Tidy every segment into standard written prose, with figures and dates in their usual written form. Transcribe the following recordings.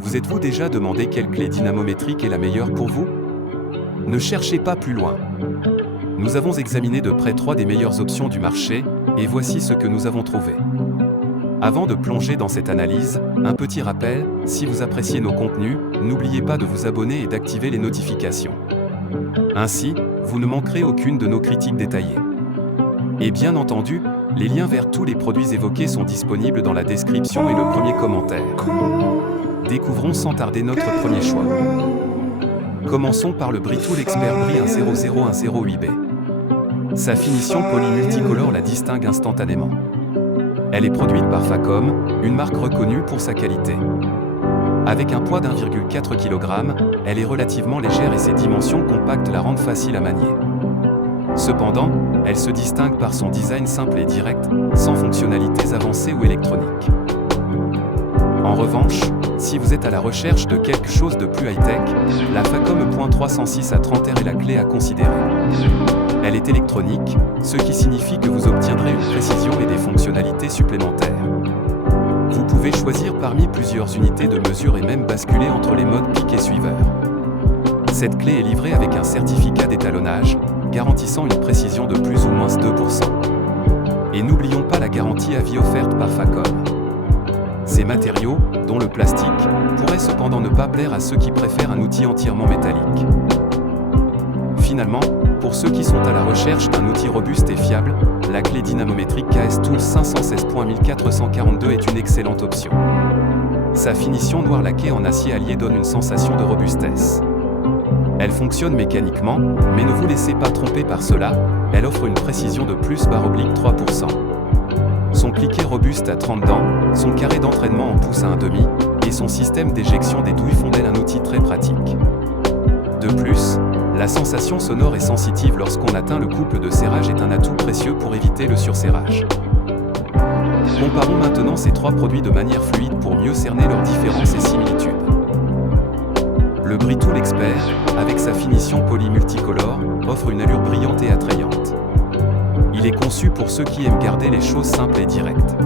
Vous êtes-vous déjà demandé quelle clé dynamométrique est la meilleure pour vous? Ne cherchez pas plus loin. Nous avons examiné de près 3 des meilleures options du marché, et voici ce que nous avons trouvé. Avant de plonger dans cette analyse, un petit rappel, si vous appréciez nos contenus, n'oubliez pas de vous abonner et d'activer les notifications. Ainsi, vous ne manquerez aucune de nos critiques détaillées. Et bien entendu, les liens vers tous les produits évoqués sont disponibles dans la description et le premier commentaire. Découvrons sans tarder notre premier choix. Commençons par le Britool Expert Bri 1001008B. Sa finition poly multicolore la distingue instantanément. Elle est produite par Facom, une marque reconnue pour sa qualité. Avec un poids d'1,4 kg, elle est relativement légère et ses dimensions compactes la rendent facile à manier. Cependant, elle se distingue par son design simple et direct, sans fonctionnalités avancées ou électroniques. En revanche, si vous êtes à la recherche de quelque chose de plus high-tech, la Facom E.306 à 30R est la clé à considérer. Elle est électronique, ce qui signifie que vous obtiendrez une précision et des fonctionnalités supplémentaires. Vous pouvez choisir parmi plusieurs unités de mesure et même basculer entre les modes pic et suiveur. Cette clé est livrée avec un certificat d'étalonnage, garantissant une précision de plus ou moins 2%. Et n'oublions pas la garantie à vie offerte par Facom. Ces matériaux, dont le plastique, pourraient cependant ne pas plaire à ceux qui préfèrent un outil entièrement métallique. Finalement, pour ceux qui sont à la recherche d'un outil robuste et fiable, la clé dynamométrique KS Tools 516.1442 est une excellente option. Sa finition noir laquée en acier allié donne une sensation de robustesse. Elle fonctionne mécaniquement, mais ne vous laissez pas tromper par cela, elle offre une précision de plus /3%. Son cliquet robuste à 30 dents, son carré d'entraînement en pouce à 1,5, et son système d'éjection des douilles font d'elle un outil très pratique. De plus, la sensation sonore et sensitive lorsqu'on atteint le couple de serrage est un atout précieux pour éviter le surserrage. Comparons maintenant ces 3 produits de manière fluide pour mieux cerner leurs différences et similitudes. Le Britool Expert, avec sa finition poly multicolore, offre une allure brillante et attrayante. Il est conçu pour ceux qui aiment garder les choses simples et directes.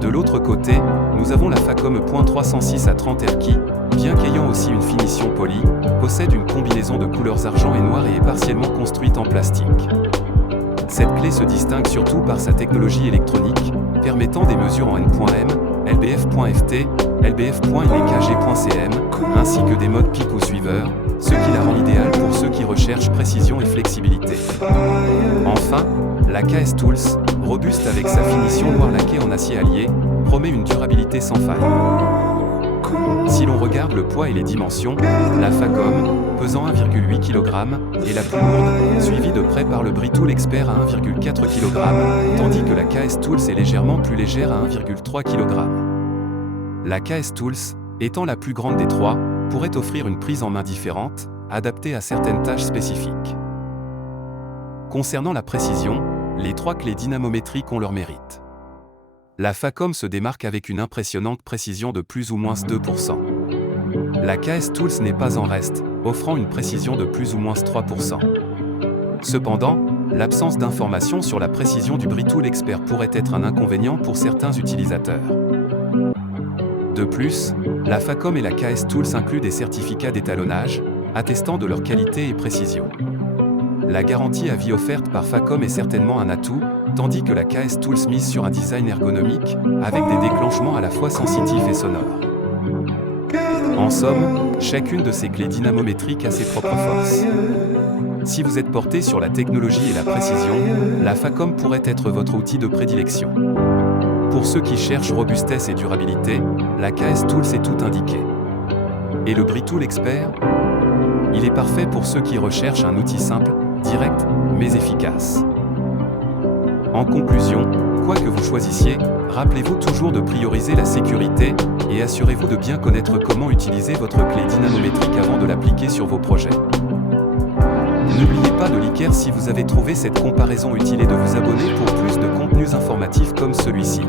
De l'autre côté, nous avons la Facom E.306 à 30R qui, bien qu'ayant aussi une finition poly, possède une combinaison de couleurs argent et noir et est partiellement construite en plastique. Cette clé se distingue surtout par sa technologie électronique, permettant des mesures en N.M, LBF.FT, LBF.IN et KG.CM, ainsi que des modes pic ou suiveur, ce qui la rend idéale pour ceux qui recherchent précision et flexibilité. Enfin, la KS Tools, robuste avec sa finition noir laquée en acier allié, promet une durabilité sans faille. Si l'on regarde le poids et les dimensions, la Facom, pesant 1,8 kg, est la plus lourde, suivie de près par le Britool Expert à 1,4 kg, tandis que la KS Tools est légèrement plus légère à 1,3 kg. La KS Tools, étant la plus grande des 3, pourrait offrir une prise en main différente, adaptée à certaines tâches spécifiques. Concernant la précision, les 3 clés dynamométriques ont leur mérite. La Facom se démarque avec une impressionnante précision de plus ou moins 2%. La KS Tools n'est pas en reste, offrant une précision de plus ou moins 3%. Cependant, l'absence d'informations sur la précision du Britool Expert pourrait être un inconvénient pour certains utilisateurs. De plus, la Facom et la KS Tools incluent des certificats d'étalonnage, attestant de leur qualité et précision. La garantie à vie offerte par Facom est certainement un atout, tandis que la KS Tools mise sur un design ergonomique, avec des déclenchements à la fois sensitifs et sonores. En somme, chacune de ces clés dynamométriques a ses propres forces. Si vous êtes porté sur la technologie et la précision, la Facom pourrait être votre outil de prédilection. Pour ceux qui cherchent robustesse et durabilité, la KS Tools est tout indiqué. Et le Britool Expert? Il est parfait pour ceux qui recherchent un outil simple, direct, mais efficace. En conclusion, quoi que vous choisissiez, rappelez-vous toujours de prioriser la sécurité et assurez-vous de bien connaître comment utiliser votre clé dynamométrique avant de l'appliquer sur vos projets. N'oubliez pas de liker si vous avez trouvé cette comparaison utile et de vous abonner pour plus de contenus informatifs comme celui-ci.